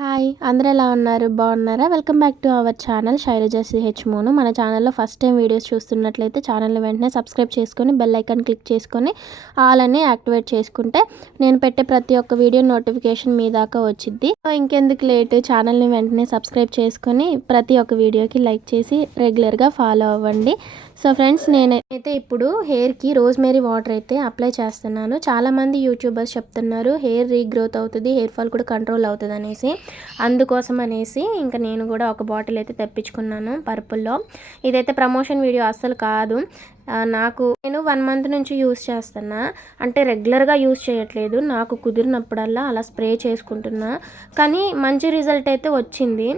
Hi అందరూ ఎలా ఉన్నారు? బాగున్నారా? Welcome back to our channel Shailaja C H. Monu ఛానల్లో ఫస్ట్ టైం వీడియోస్ చూస్తున్నట్లయితే ఛానల్ని వెంటనే సబ్స్క్రైబ్ చేసుకొని బెల్ ఐకాన్ క్లిక్ చేసుకొని ఆల్ అని యాక్టివేట్ చేసుకుంటే నేను పెట్టే ప్రతి ఒక్క వీడియో నోటిఫికేషన్ మీ దాకా వచ్చింది ఇంకెందుకు లేట్? ఛానల్ని వెంటనే సబ్స్క్రైబ్ చేసుకొని ప్రతి ఒక్క వీడియోకి లైక్ చేసి రెగ్యులర్గా ఫాలో అవ్వండి. సో ఫ్రెండ్స్ నేనైతే ఇప్పుడు హెయిర్కి రోజ్మేరీ వాటర్ అయితే అప్లై చేస్తున్నాను. చాలామంది యూట్యూబర్స్ చెప్తున్నారు హెయిర్ రీగ్రోత్ అవుతుంది హెయిర్ ఫాల్ కూడా కంట్రోల్ అవుతుంది అనేసి. అందుకోసం అనేసి ఇంకా నేను కూడా ఒక బాటిల్ అయితే తెప్పించుకున్నాను పర్పుల్లో. ఇదైతే ప్రమోషన్ వీడియో అస్సలు కాదు. నాకు నేను వన్ మంత్ నుంచి యూస్ చేస్తున్నా. అంటే రెగ్యులర్గా యూస్ చేయట్లేదు. నాకు కుదిరినప్పుడల్లా అలా స్ప్రే చేసుకుంటున్నా. కానీ మంచి రిజల్ట్ అయితే వచ్చింది.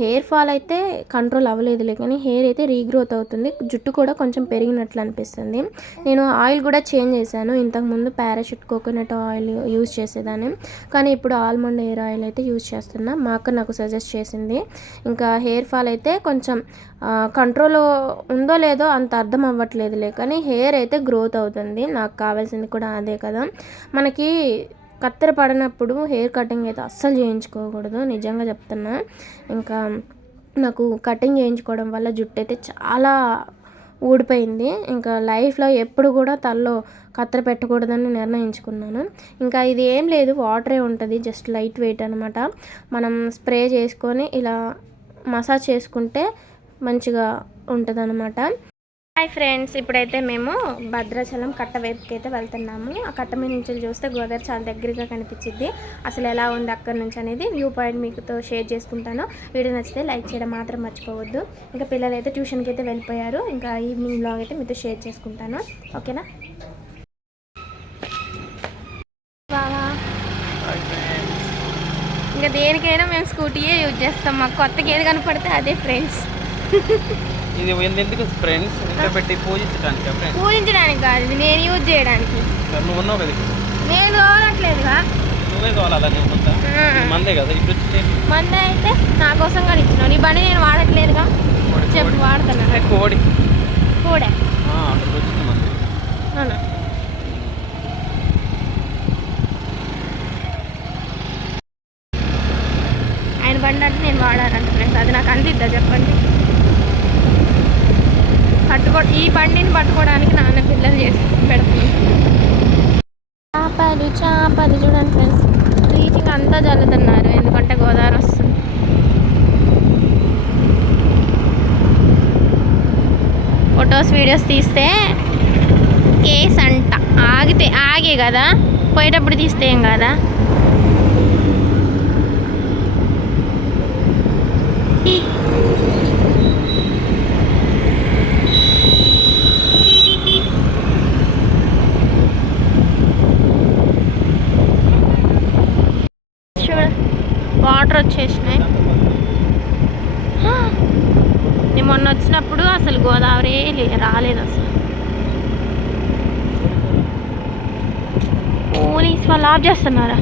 హెయిర్ ఫాల్ అయితే కంట్రోల్ అవ్వలేదులే. కానీ హెయిర్ అయితే రీగ్రోత్ అవుతుంది. జుట్టు కూడా కొంచెం పెరిగినట్లు అనిపిస్తుంది. నేను ఆయిల్ కూడా చేంజ్ చేశాను. ఇంతకుముందు పారాషూట్ కోకోనట్ ఆయిల్ యూస్ చేసేదాన్ని. కానీ ఇప్పుడు ఆల్మండ్ హెయిర్ ఆయిల్ అయితే యూస్ చేస్తున్నా. మా అక్క నాకు సజెస్ట్ చేసింది. ఇంకా హెయిర్ ఫాల్ అయితే కొంచెం కంట్రోల్ ఉందో లేదో అంత అర్థం అవ్వట్లేదులే. కానీ హెయిర్ అయితే గ్రోత్ అవుతుంది. నాకు కావాల్సింది కూడా అదే కదా. మనకి కత్తెర పడినప్పుడు హెయిర్ కటింగ్ అయితే అస్సలు చేయించుకోకూడదు. నిజంగా చెప్తున్నా. ఇంకా నాకు కటింగ్ చేయించుకోవడం వల్ల జుట్టు అయితే చాలా ఊడిపోయింది. ఇంకా లైఫ్లో ఎప్పుడు కూడా తల్లో కత్తెర పెట్టకూడదని నిర్ణయించుకున్నాను. ఇంకా ఇది ఏం లేదు. వాటరే ఉంటుంది. జస్ట్ లైట్ వెయిట్ అనమాట మనం స్ప్రే చేసుకొని ఇలా మసాజ్ చేసుకుంటే మంచిగా ఉంటుంది అనమాట హాయ్ ఫ్రెండ్స్ ఇప్పుడైతే మేము భద్రాచలం కట్ట వైపుకి అయితే వెళ్తున్నాము. ఆ కట్ట మీద నుంచి చూస్తే గోదావరి చాలా దగ్గరగా కనిపించింది అసలు ఎలా ఉంది అక్కడి నుంచి అనేది వ్యూ పాయింట్ మీకుతో షేర్ చేసుకుంటాను. వీడియో నచ్చితే లైక్ చేయడం మాత్రం మర్చిపోవద్దు. ఇంకా పిల్లలు అయితే ట్యూషన్కి అయితే వెళ్ళిపోయారు. ఇంకా ఈవినింగ్ బ్లాగ్ అయితే మీతో షేర్ చేసుకుంటాను. ఓకేనా? ఇంకా దేనికైనా మేము స్కూటీయే యూజ్ చేస్తాం. మాకు కొత్తగా ఏది కనపడితే అదే ఫ్రెండ్స్ ఇది ఎందుకు ఫ్రెండ్స్ ఇక్కడ పెట్టి పూజించడానికి ఫ్రెండ్స్ పూజించడానికి కాదు ఇది నేను యూజ్ చేయడానికి. నువ్వు ఉన్నావు కదా నేను కావట్లేదుగా నువ్వే కావాలా నేను మొత్తం మందే కదా ఇప్పుడు వచ్చి మందే అయితే నా కోసం కూడా ఇచ్చినావు నీ బండి నేను వాడట్లేదుగా. చెప్పు వాడుతున్నా కూడా అక్కడికి వచ్చింది మంది అవునా ఆయన బండి అంటే నేను వాడాలంట ఫ్రెండ్స్ అది నాకు అందిద్దా చెప్పండి పట్టుకో ఈ బండిని పట్టుకోవడానికి నాన్న పిల్లలు చేసి పెడుతుంది చేపలు చేపలు చూడండి ఫ్రెండ్స్ రీచింగ్ అంతా చల్లుతున్నారు ఎందుకంటే గోదావరి వస్తుంది ఫొటోస్ వీడియోస్ తీస్తే కేస్ అంట ఆగితే ఆగే కదా? పోయేటప్పుడు తీస్తే ఏం కదా వాటర్ వచ్చేసినాయి నేను మొన్న వచ్చినప్పుడు అసలు గోదావరి రాలేదు అసలు పోలీస్ వాళ్ళు ఆఫ్ చేస్తున్నారా?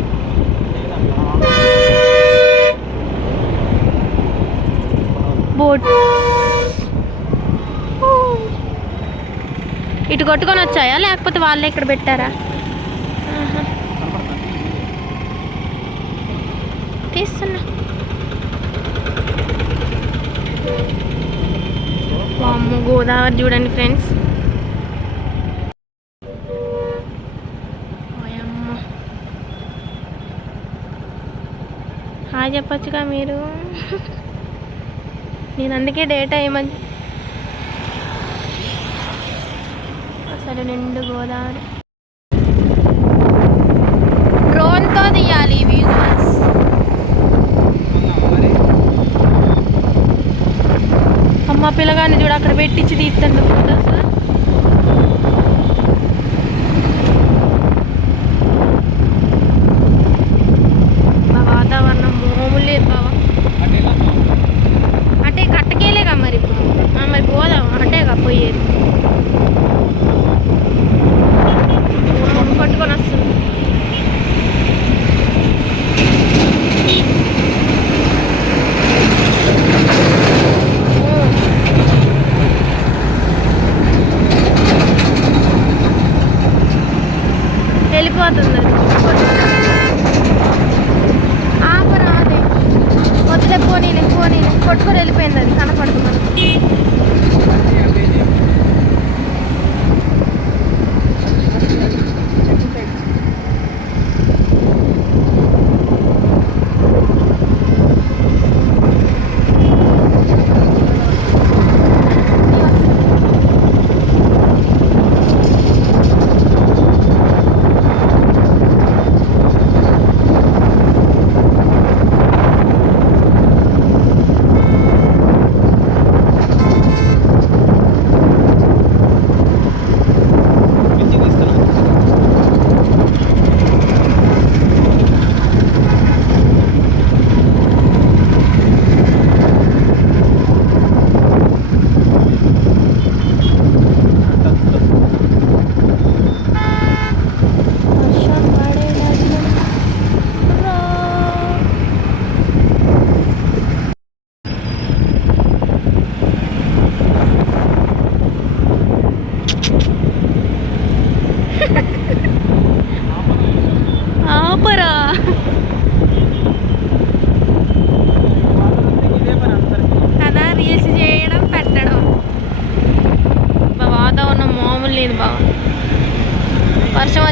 బోట్ ఇటు కొట్టుకొని వచ్చాయా? లేకపోతే వాళ్ళే ఇక్కడ పెట్టారా? తీస్తున్నా. అమ్మ గోదావరి చూడండి ఫ్రెండ్స్. బాగా చెప్పచ్చుగా మీరు. నేను అందుకే డేటా ఏమని అసలు నిండు గోదావరి. డ్రోన్తో తీయాలి విజువల్స్ అమ్మ పిల్లగాని చూడు అక్కడ పెట్టించి తీస్తాను.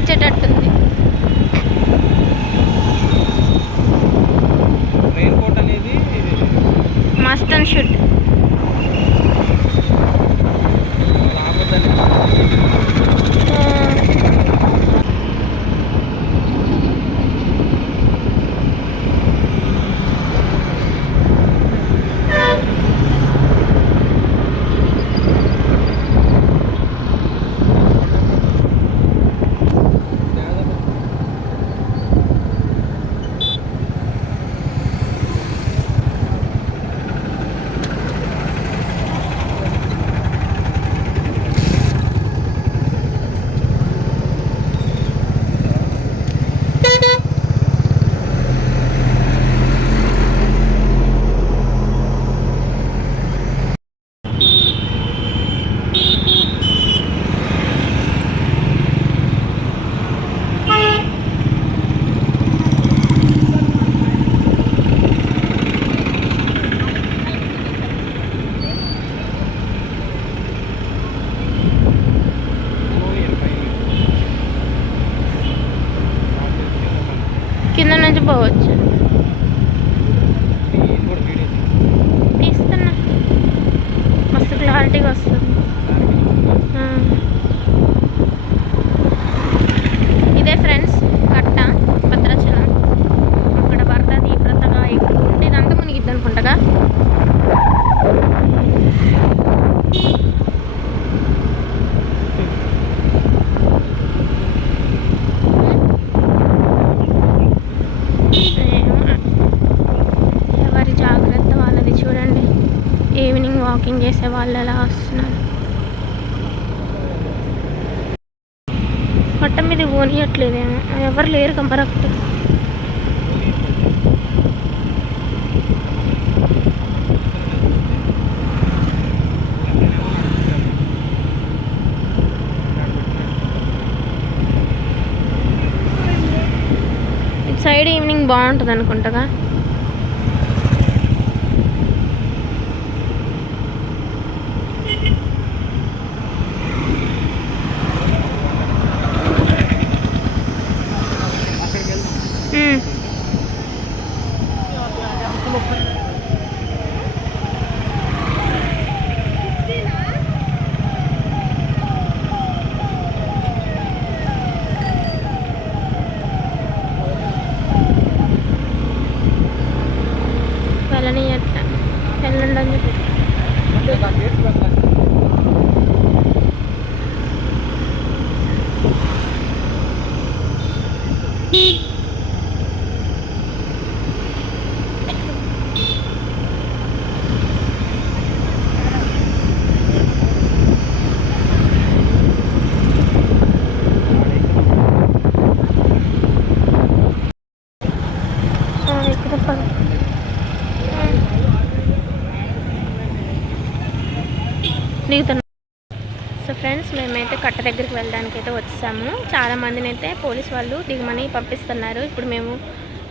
नचेट చేసే వాళ్ళు ఎలా వస్తున్నారు. పట్ట మీద పోనీయట్లేదేమో ఎవరు లేరు కంపరక్ట్ సైడ్ ఈవినింగ్ బాగుంటుంది అనుకుంటగా? వెళ్ళని ఎట్లా వెళ్ళండి అని చెప్పి ఆ, ఇక్కడ పద. దిగుతున్నా సో ఫ్రెండ్స్ మేమైతే కట్ట దగ్గరికి వెళ్ళడానికి అయితే వచ్చాము. చాలా మందిని అయితే పోలీస్ వాళ్ళు దిగమని పంపిస్తున్నారు. ఇప్పుడు మేము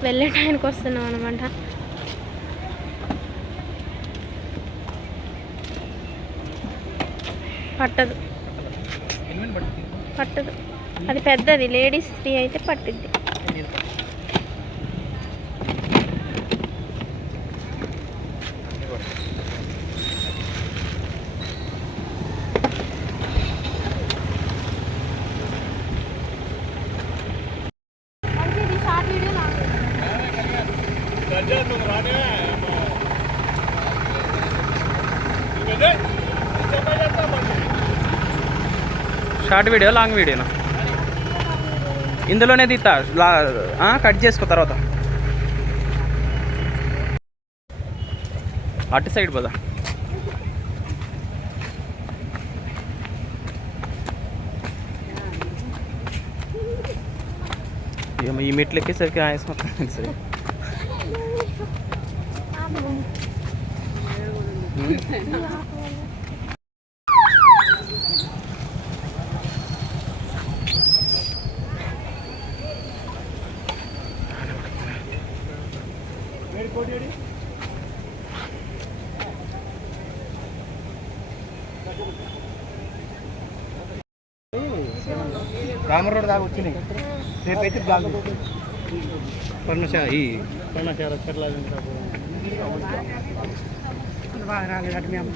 వెళ్ళే టైంకి వస్తున్నాం అనమాట పట్టదు. పట్టదు. అది పెద్దది. లేడీస్ ఫ్రీ అయితే పట్టుద్ది. షార్ట్ వీడియో లాంగ్ వీడియోనా? ఇందులోనే తీస్తా కట్ చేసుకో తర్వాత. అటు సైడ్ పదా? ఏమో ఈ మెట్లు ఎక్కేసరికి ఆయాసం వస్తుంది సరే రామర్ రోడ్ దాకా వచ్చినాయి. రేపైతే గాలి పర్ణశాల ఈ పర్ణశాల బాగా రాలేదు మేము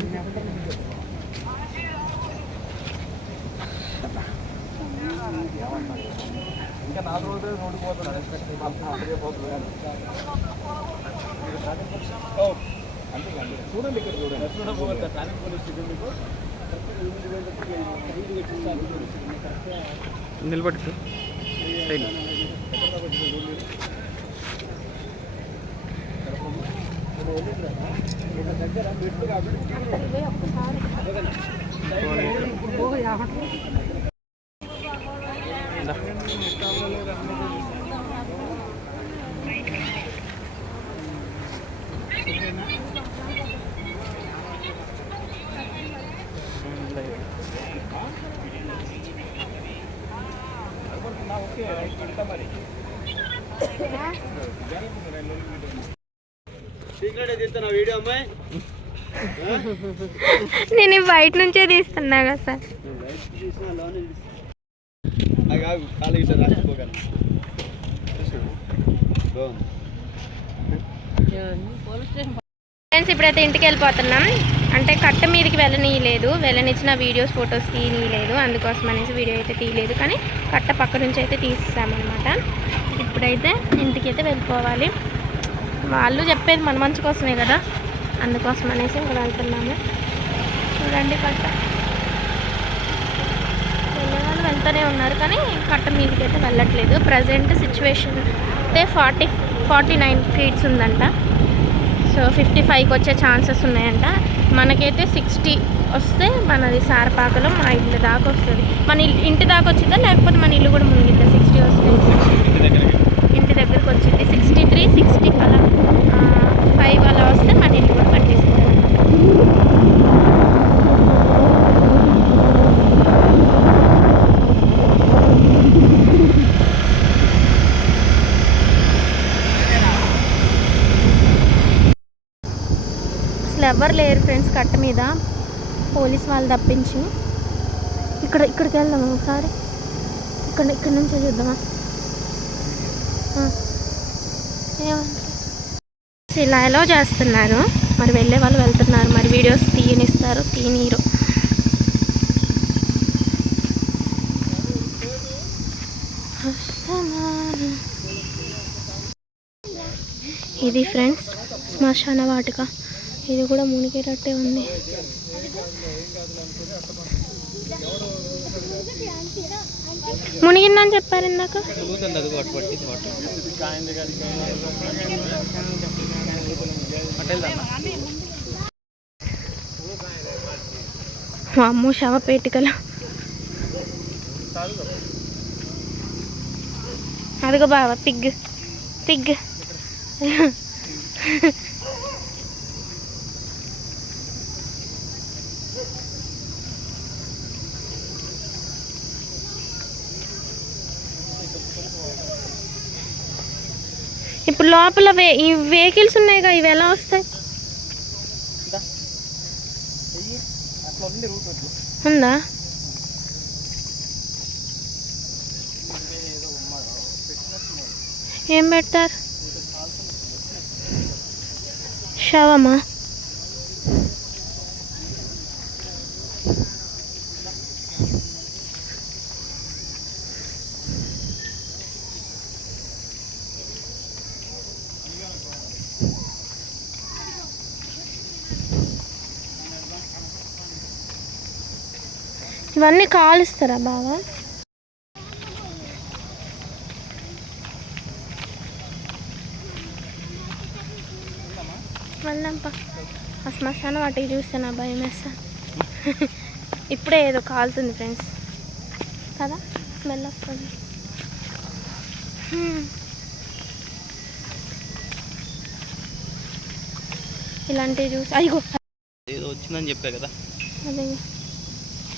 ఇంకా నాలుగు రోజులు ఓడిపోతున్నాడు చూడండి ఇక్కడ చూడండి. చూడబోతుంది ట్రాఫిక్ పోలీస్ మీకు నిలబడి సైడ్. మెట్లు కాబట్టి వీడియో అమ్మాయి నేను బయట నుంచే తీస్తున్నా కదా సార్. ఫ్రెండ్స్ ఇప్పుడైతే ఇంటికి వెళ్ళిపోతున్నాం. అంటే కట్ట మీదకి వెళ్ళనీయలేదు. వెళ్ళనిచ్చిన వీడియోస్ ఫొటోస్ తీయనీయలేదు. అందుకోసం అనేసి వీడియో అయితే తీయలేదు. కానీ కట్ట పక్క నుంచి అయితే తీసేసామన్నమాట ఇప్పుడైతే ఇంటికి అయితే వెళ్ళిపోవాలి. వాళ్ళు చెప్పేది మన మంచి కోసమే కదా? అందుకోసం అనేసి ఇంకా వెళ్తున్నాము. చూడండి కట్ట. వెళ్ళేవాళ్ళు వెళ్తూనే ఉన్నారు కానీ కట్ట మీదకి అయితే వెళ్ళట్లేదు. ప్రజెంట్ సిచ్యువేషన్ అయితే ఫార్టీ ఫార్టీ నైన్ ఫీట్స్ ఉందంట. సో ఫిఫ్టీ ఫైవ్కి వచ్చే ఛాన్సెస్ ఉన్నాయంట. మనకైతే సిక్స్టీ వస్తే మనది సారపాకలో మా ఇల్లు దాకా వస్తుంది. మన ఇల్లు ఇంటి దాకా వచ్చిందా? లేకపోతే మన ఇల్లు కూడా మునిగిద్దా? సిక్స్టీ వస్తే. ఇంటి దగ్గరికి వచ్చింది. సిక్స్టీ త్రీ సిక్స్టీ అలా ఫైవ్ అలా వస్తే మన ఇల్లు కూడా పట్టేసింది అసలు ఎవరు లేరు ఫ్రెండ్స్ కట్ట మీద. పోలీస్ వాళ్ళు తప్పించి. ఇక్కడ ఇక్కడికి వెళ్దాం ఒకసారి? ఇక్కడ ఇక్కడ నుంచి చూద్దామా? ఇలా ఎలా చేస్తున్నారు? మరి వెళ్ళే వాళ్ళు వెళ్తున్నారు. మరి వీడియోస్ తీయనిస్తారు తీనీరు ఇది ఫ్రెండ్స్ శ్మశాన వాటిక. ఇది కూడా మునిగేటట్టే ఉంది. మునిగిందని చెప్పారు ఇందాక? తిరుగుతుంది అమ్మో శవ పేటికలు అదిగో బావ పిగ్ పిగ్ లోపల వే ఈ వెహికల్స్ ఉన్నాయిగా ఇవి ఎలా వస్తాయి? ఉందా ఏం పెడతారు? శవమా? ఇవన్నీ కాలుస్తారా బావా? వెళ్దాంపా ఆ శ్మశానం వాటికి చూస్తే నా భయం వేస్తా. ఇప్పుడే ఏదో కాలుతుంది ఫ్రెండ్స్. కదా? స్మెల్ వస్తుంది. ఇలాంటివి చూసి అయ్యో! ఏదో వచ్చిందని చెప్పా కదా. అదే.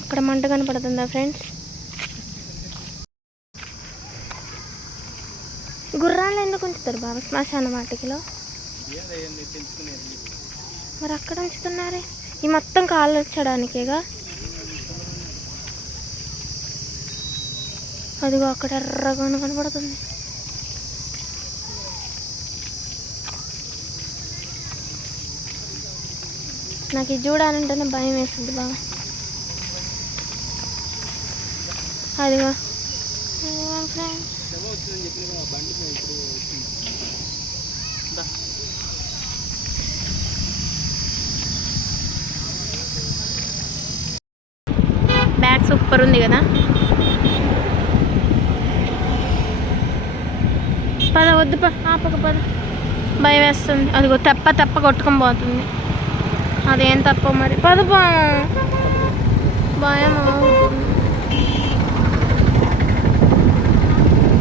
అక్కడ మంట కనపడుతుందా ఫ్రెండ్స్ గుర్రాలు ఎందుకు ఉంచుతారు బాబా శ్మశాన వాటికిలో మరి అక్కడ ఉంచుతున్నారే? ఈ మొత్తం కాళ్ళు వచ్చడానికేగా అదిగో అక్కడ ఎర్రగా కనపడుతుంది. నాకు ఇది చూడాలంటేనే భయం వేస్తుంది బాగా అదిగో. బ్యాగ్ సూపర్ ఉంది కదా? పద వద్దు పద. ఆపక పద. భయం వేస్తుంది. అదిగో తెప్ప తెప్ప కొట్టుకొని పోతుంది. అదేం తప్ప మరి. పద భయం అవుతుంది. పద, నువ్వు దోమ కుట్టింది. ఏదో కుట్టింది నన్ను ఇప్పుడు మొత్తానికైతే మేము ఆ,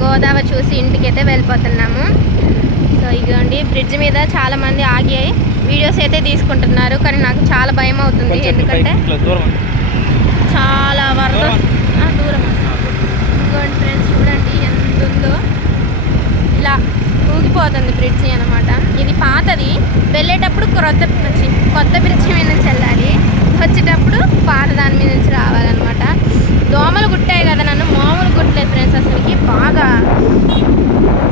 గోదావరి చూసి అయితే వెళ్ళిపోతున్నాము. సో ఇదిగోండి బ్రిడ్జ్ మీద చాలా మంది ఆగి వీడియోస్ అయితే తీసుకుంటున్నారు కానీ నాకు చాలా భయం అవుతుంది. ఎందుకంటే చాలా వరద దూరం. ఇదిగోండి ఫ్రెండ్స్ చూడండి ఎంత ఉందో ఇలా ఊగిపోతుంది బ్రిడ్జి అనమాట ఇది పాతది. వెళ్ళేటప్పుడు క్రొత్త ఛీ, కొత్త బ్రిడ్జి మీద నుంచి వెళ్ళాలి. వచ్చేటప్పుడు పాత దాని మీద నుంచి రావాలన్నమాట. దోమలు కుట్టాయి కదా నన్ను మామూలు కుట్టలేదు ఫ్రెండ్స్ అసలుకి. బాగా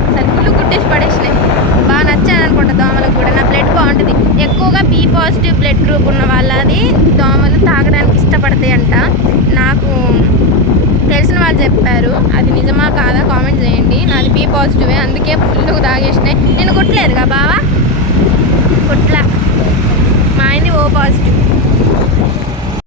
అసలు ఫుల్ కుట్టేసి పడేసినాయి. బాగా నచ్చాను అనుకుంటా దోమలకు కూడా. నా బ్లడ్ బాగుంటుంది. ఎక్కువగా బి పాజిటివ్ బ్లడ్ గ్రూప్ ఉన్న వాళ్ళది దోమలు తాగడానికి ఇష్టపడతాయి అంట నాకు తెలిసిన వాళ్ళు చెప్పారు. అది నిజమా కాదా కామెంట్ చేయండి. నాది బి పాజిటివే అందుకే ఫుల్ తాగేసినాయి నేను కుట్టలేదుగా బావా? కుట్ల. మా ఆయనది ఓ పాజిటివ్